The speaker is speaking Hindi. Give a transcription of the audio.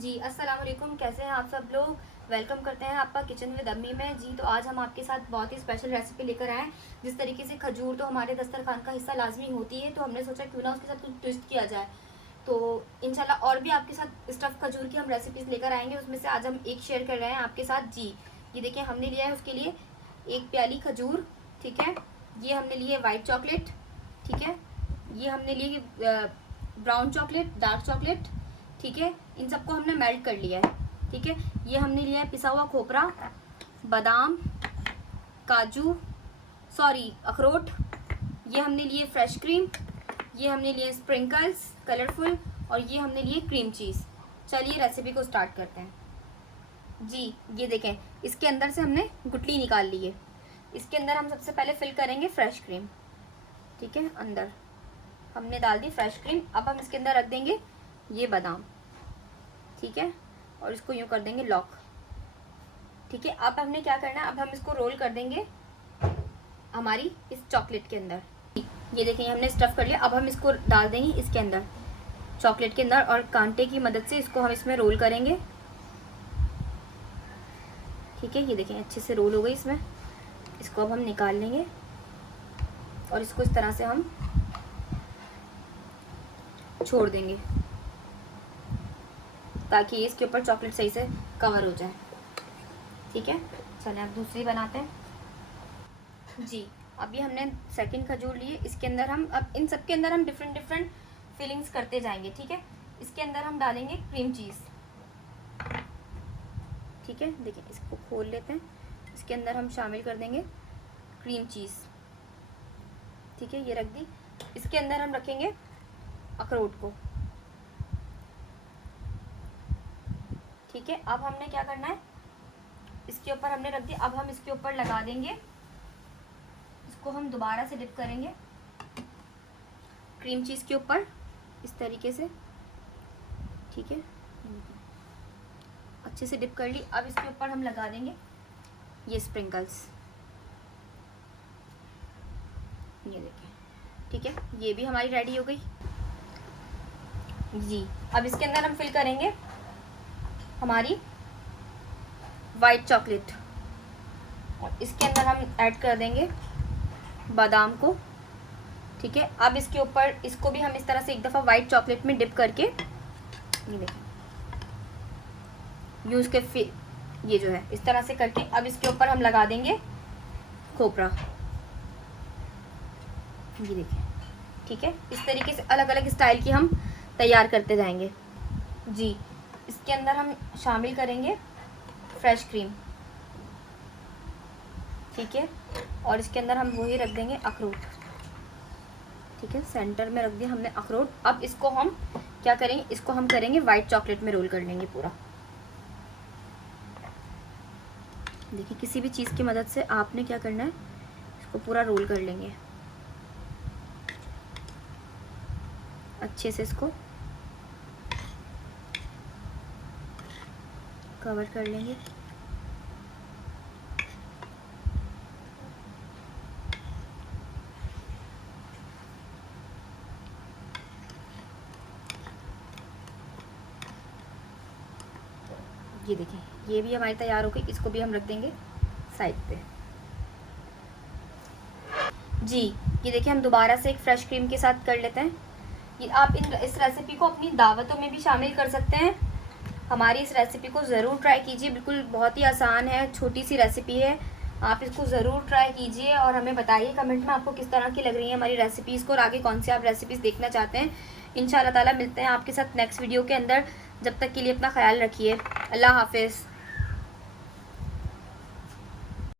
जी अस्सलाम वालेकुम, कैसे हैं आप सब लोग। वेलकम करते हैं आपका किचन विद अम्मी में। जी तो आज हम आपके साथ बहुत ही स्पेशल रेसिपी लेकर आए हैं। जिस तरीके से खजूर तो हमारे दस्तरखान का हिस्सा लाजमी होती है, तो हमने सोचा क्यों ना उसके साथ कुछ ट्विस्ट किया जाए। तो इंशाल्लाह और भी आपके साथ स्टफ़ खजूर की हम रेसिपीज़ लेकर आएंगे। उसमें से आज हम एक शेयर कर रहे हैं आपके साथ। जी ये देखिए, हमने लिया है उसके लिए 1 प्याली खजूर, ठीक है। ये हमने लिए वाइट चॉकलेट, ठीक है। ये हमने लिए ब्राउन चॉकलेट, डार्क चॉकलेट, ठीक है। इन सबको हमने मेल्ट कर लिया है, ठीक है। ये हमने लिया है पिसा हुआ खोपरा, बादाम, काजू, सॉरी अखरोट। ये हमने लिए फ्रेश क्रीम, ये हमने लिए स्प्रिंकल्स कलरफुल, और ये हमने लिए क्रीम चीज़। चलिए रेसिपी को स्टार्ट करते हैं। जी ये देखें, इसके अंदर से हमने गुटली निकाल ली है। इसके अंदर हम सबसे पहले फिल करेंगे फ्रेश क्रीम, ठीक है। अंदर हमने डाल दी फ्रेश क्रीम। अब हम इसके अंदर रख देंगे ये बादाम, ठीक है, और इसको यूँ कर देंगे लॉक, ठीक है। अब हमने क्या करना है, अब हम इसको रोल कर देंगे हमारी इस चॉकलेट के अंदर। ये देखें, हमने स्टफ़ कर लिया। अब हम इसको डाल देंगे इसके अंदर, चॉकलेट के अंदर, और कांटे की मदद से इसको हम इसमें रोल करेंगे, ठीक है। ये देखें अच्छे से रोल हो गई इसमें। इसको अब हम निकाल लेंगे और इसको इस तरह से हम छोड़ देंगे ताकि इसके ऊपर चॉकलेट सही से कवर हो जाए, ठीक है। चलिए अब दूसरी बनाते हैं। जी अभी हमने सेकंड खजूर लिए। इसके अंदर हम अब इन सब के अंदर हम डिफरेंट डिफरेंट फीलिंग्स करते जाएंगे, ठीक है। इसके अंदर हम डालेंगे क्रीम चीज़, ठीक है। देखिए इसको खोल लेते हैं। इसके अंदर हम शामिल कर देंगे क्रीम चीज़, ठीक है। ये रख दी। इसके अंदर हम रखेंगे अखरोट को, ठीक है। अब हमने क्या करना है, इसके ऊपर हमने रख दिया। अब हम इसके ऊपर लगा देंगे, इसको हम दोबारा से डिप करेंगे क्रीम चीज़ के ऊपर इस तरीके से, ठीक है। अच्छे से डिप कर ली। अब इसके ऊपर हम लगा देंगे ये स्प्रिंकल्स, ये देखें, ठीक है। ये भी हमारी रेडी हो गई। जी अब इसके अंदर हम फिल करेंगे हमारी वाइट चॉकलेट, और इसके अंदर हम ऐड कर देंगे बादाम को, ठीक है। अब इसके ऊपर इसको भी हम इस तरह से एक दफ़ा वाइट चॉकलेट में डिप करके, ये देखें, यूज़ के फिर ये जो है इस तरह से करके, अब इसके ऊपर हम लगा देंगे खोपरा, ये देखें, ठीक है। इस तरीके से अलग अलग स्टाइल की हम तैयार करते जाएंगे। जी इसके अंदर हम शामिल करेंगे फ्रेश क्रीम, ठीक है, और इसके अंदर हम वही रख देंगे अखरोट, ठीक है। सेंटर में रख दिया हमने अखरोट। अब इसको हम क्या करेंगे, इसको हम करेंगे वाइट चॉकलेट में रोल कर लेंगे पूरा। देखिए किसी भी चीज़ की मदद से आपने क्या करना है, इसको पूरा रोल कर लेंगे अच्छे से, इसको कवर कर लेंगे। ये देखिए ये भी हमारी तैयार हो गई। इसको भी हम रख देंगे साइड पे। जी ये देखिए, हम दोबारा से एक फ्रेश क्रीम के साथ कर लेते हैं। ये आप इस रेसिपी को अपनी दावतों में भी शामिल कर सकते हैं। हमारी इस रेसिपी को ज़रूर ट्राई कीजिए, बिल्कुल बहुत ही आसान है, छोटी सी रेसिपी है। आप इसको ज़रूर ट्राई कीजिए और हमें बताइए कमेंट में आपको किस तरह की लग रही है हमारी रेसिपीज़ को, और आगे कौन सी आप रेसिपीज़ देखना चाहते हैं। इंशाल्लाह ताला मिलते हैं आपके साथ नेक्स्ट वीडियो के अंदर। जब तक के लिए अपना ख्याल रखिए। अल्लाह हाफिज़।